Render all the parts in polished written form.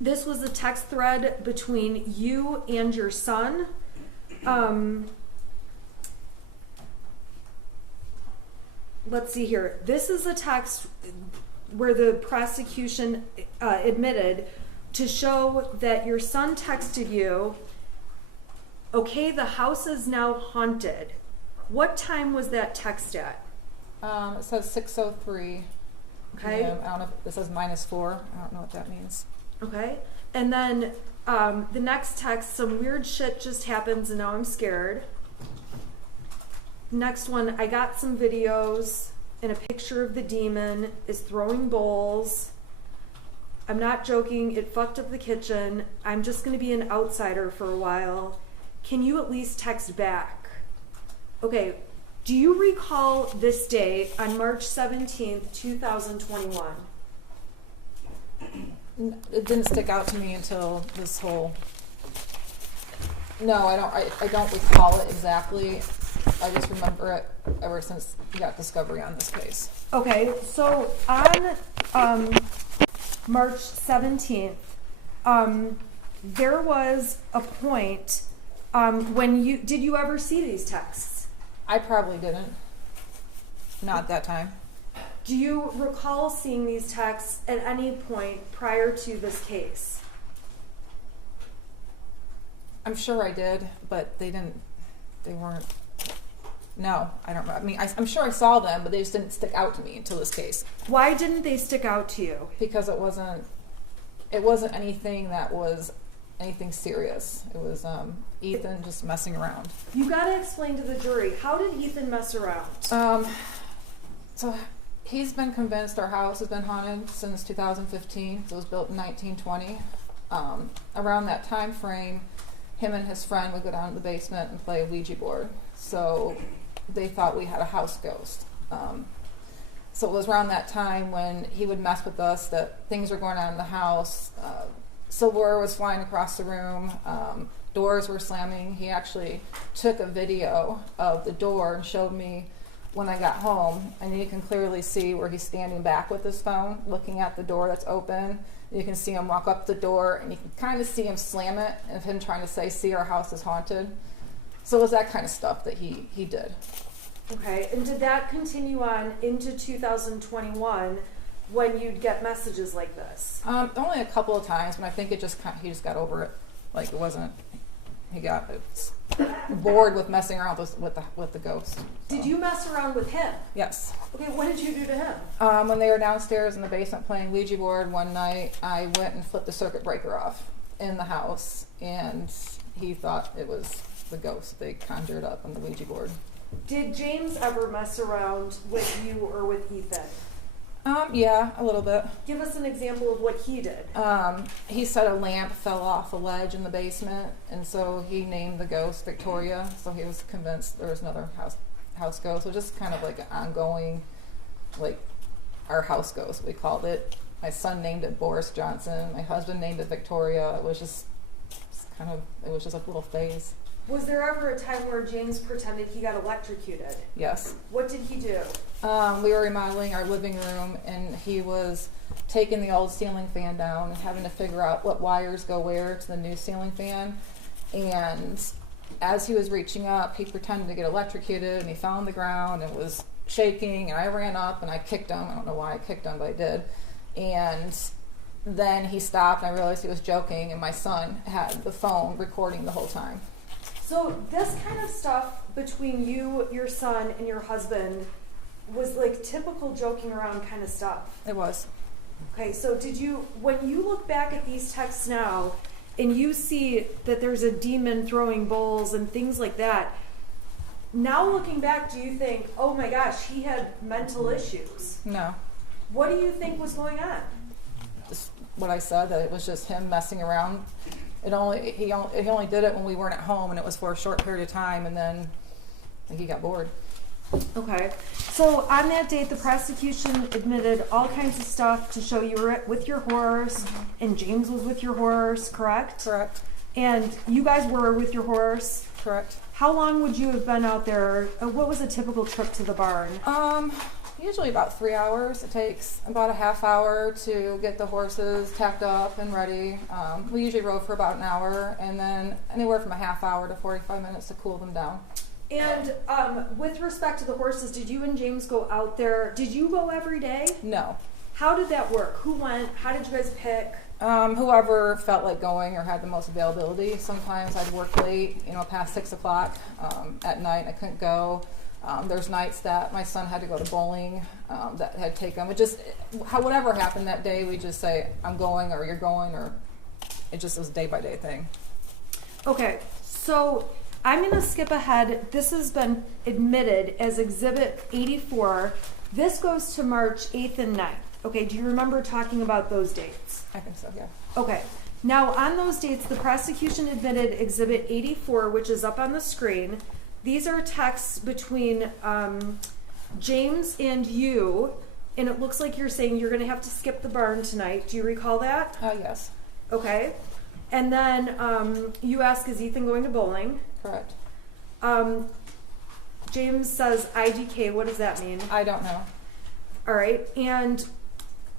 This was a text thread between you and your son. Let's see here. This is a text where the prosecution admitted to show that your son texted you, okay, the house is now haunted. What time was that text at? It says 6:03. Okay. I don't know if it says -4. I don't know what that means. Okay. And then the next text, some weird shit just happens and now I'm scared. Next one, I got some videos and a picture of the demon is throwing bowls. I'm not joking, it fucked up the kitchen. I'm just going to be an outsider for a while. Can you at least text back? Okay, do you recall this day on March 17th, 2021? It didn't stick out to me until this whole... No, I don't recall it exactly. I just remember it ever since we got discovery on this case. Okay, so on March 17th, there was a point when did you ever see these texts? I probably didn't. Not that time. Do you recall seeing these texts at any point prior to this case? I'm sure I did, but they weren't. No, I don't. I mean, I'm sure I saw them, but they just didn't stick out to me until this case. Why didn't they stick out to you? Because it wasn't anything that was anything serious. It was Ethan just messing around. You got to explain to the jury, how did Ethan mess around? So he's been convinced our house has been haunted since 2015. So it was built in 1920. Around that time frame, him and his friend would go down to the basement and play a Ouija board. So they thought we had a house ghost. So it was around that time when he would mess with us that things were going on in the house. Silverware was flying across the room. Doors were slamming. He actually took a video of the door and showed me when I got home. And you can clearly see where he's standing back with his phone, looking at the door that's open. You can see him walk up the door, and you can kind of see him slam it, and him trying to say, "See, our house is haunted." So it was that kind of stuff that he did. Okay, and did that continue on into 2021 when you'd get messages like this? Only a couple of times, but I think he just got over it. Like it wasn't. He got bored with messing around with the ghost. So. Did you mess around with him? Yes. Okay, what did you do to him? When they were downstairs in the basement playing Ouija board one night, I went and flipped the circuit breaker off in the house, and he thought it was the ghost they conjured up on the Ouija board. Did James ever mess around with you or with Ethan? Yeah, a little bit. Give us an example of what he did. He said a lamp fell off a ledge in the basement, and so he named the ghost Victoria. So he was convinced there was another house ghost. So just kind of like an ongoing, like our house ghost, we called it. My son named it Boris Johnson. My husband named it Victoria. It was just a little phase. Was there ever a time where James pretended he got electrocuted? Yes. What did he do? We were remodeling our living room, and he was taking the old ceiling fan down and having to figure out what wires go where to the new ceiling fan. And as he was reaching up, he pretended to get electrocuted, and he fell on the ground and was shaking, and I ran up and I kicked him. I don't know why I kicked him, but I did. And then he stopped, and I realized he was joking, and my son had the phone recording the whole time. So this kind of stuff between you, your son, and your husband was like typical joking around kind of stuff. It was. Okay, so when you look back at these texts now and you see that there's a demon throwing bowls and things like that, now looking back, do you think, oh my gosh, he had mental issues? No. What do you think was going on? Just what I said, that it was just him messing around. He only did it when we weren't at home, and it was for a short period of time, and then he got bored. Okay. So on that date, the prosecution admitted all kinds of stuff to show you were with your horse, and James was with your horse, correct? Correct. And you guys were with your horse? Correct. How long would you have been out there? What was a typical trip to the barn? Usually about 3 hours. It takes about a half hour to get the horses tacked up and ready. We usually rode for about an hour, and then anywhere from a half hour to 45 minutes to cool them down. And with respect to the horses, did you and James go out there? Did you go every day? No. How did that work? Who went? How did you guys pick? Whoever felt like going or had the most availability. Sometimes I'd work late, past 6 o'clock at night. I couldn't go. There's nights that my son had to go to bowling that had taken. Whatever happened that day, we just say, I'm going, or you're going, or it just was a day-by-day thing. Okay, so I'm going to skip ahead. This has been admitted as Exhibit 84. This goes to March 8th and 9th. Okay, do you remember talking about those dates? I think so, yeah. Okay, now on those dates, the prosecution admitted Exhibit 84, which is up on the screen. These are texts between James and you, and it looks like you're saying you're going to have to skip the barn tonight. Do you recall that? Yes. Okay. And then you ask, is Ethan going to bowling? Correct. James says IDK. What does that mean? I don't know. All right. And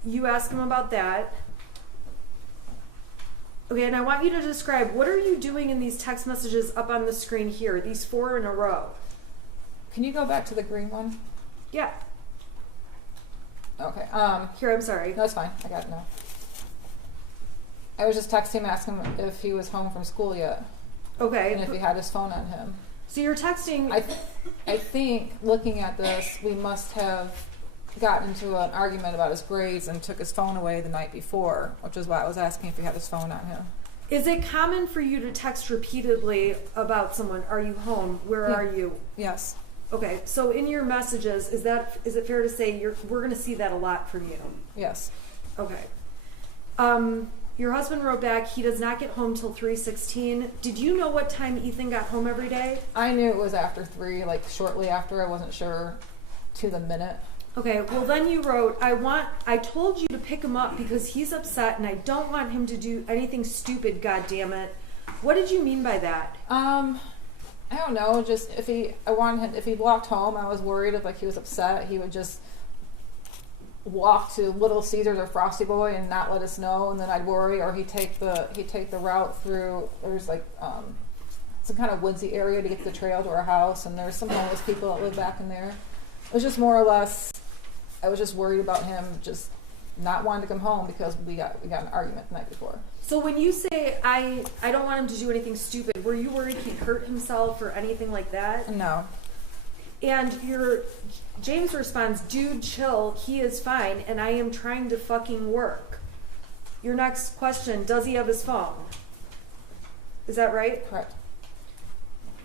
you ask him about that. Okay, and I want you to describe, what are you doing in these text messages up on the screen here, these 4 in a row? Can you go back to the green one? Yeah. Okay. Here, I'm sorry. No, it's fine. I got it now. I was just texting him, asking him if he was home from school yet. Okay. And if he had his phone on him. So you're texting... I think, looking at this, we must have gotten into an argument about his grades and took his phone away the night before, which is why I was asking if he had his phone on him. Is it common for you to text repeatedly about someone? Are you home? Where are you? Yes. Okay, so in your messages, is it fair to say we're going to see that a lot from you? Yes. Okay. Your husband wrote back, he does not get home till 3:16. Did you know what time Ethan got home every day? I knew it was after 3, like shortly after. I wasn't sure to the minute. Okay, well then you wrote, I told you to pick him up because he's upset and I don't want him to do anything stupid, God damn it. What did you mean by that? I don't know, just if he walked home, I was worried if he was upset, he would just walk to Little Caesars or Frosty Boy and not let us know, and then I'd worry, or he'd take the route through, there's some kind of woodsy area to get to the trail to our house, and there's some homeless people that live back in there. It was just more or less, I was just worried about him just not wanting to come home because we got an argument the night before. So when you say I don't want him to do anything stupid, were you worried he'd hurt himself or anything like that? No. And James responds, dude, chill, he is fine, and I am trying to fucking work. Your next question, does he have his phone? Is that right? Correct.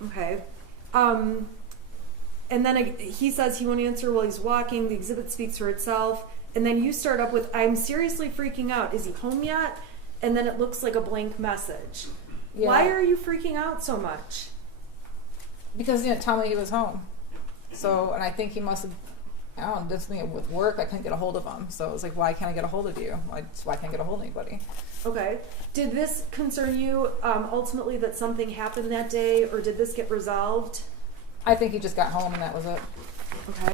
Okay. And then he says he won't answer while he's walking. The exhibit speaks for itself. And then you start up with, I'm seriously freaking out. Is he home yet? And then it looks like a blank message. Yeah. Why are you freaking out so much? Because he didn't tell me he was home. So, and I think he must have, I don't know, did something with work. I couldn't get a hold of him. So it was like, why can't I get a hold of you? Why can't I get a hold of anybody? Okay. Did this concern you ultimately that something happened that day, or did this get resolved? I think he just got home and that was it. Okay.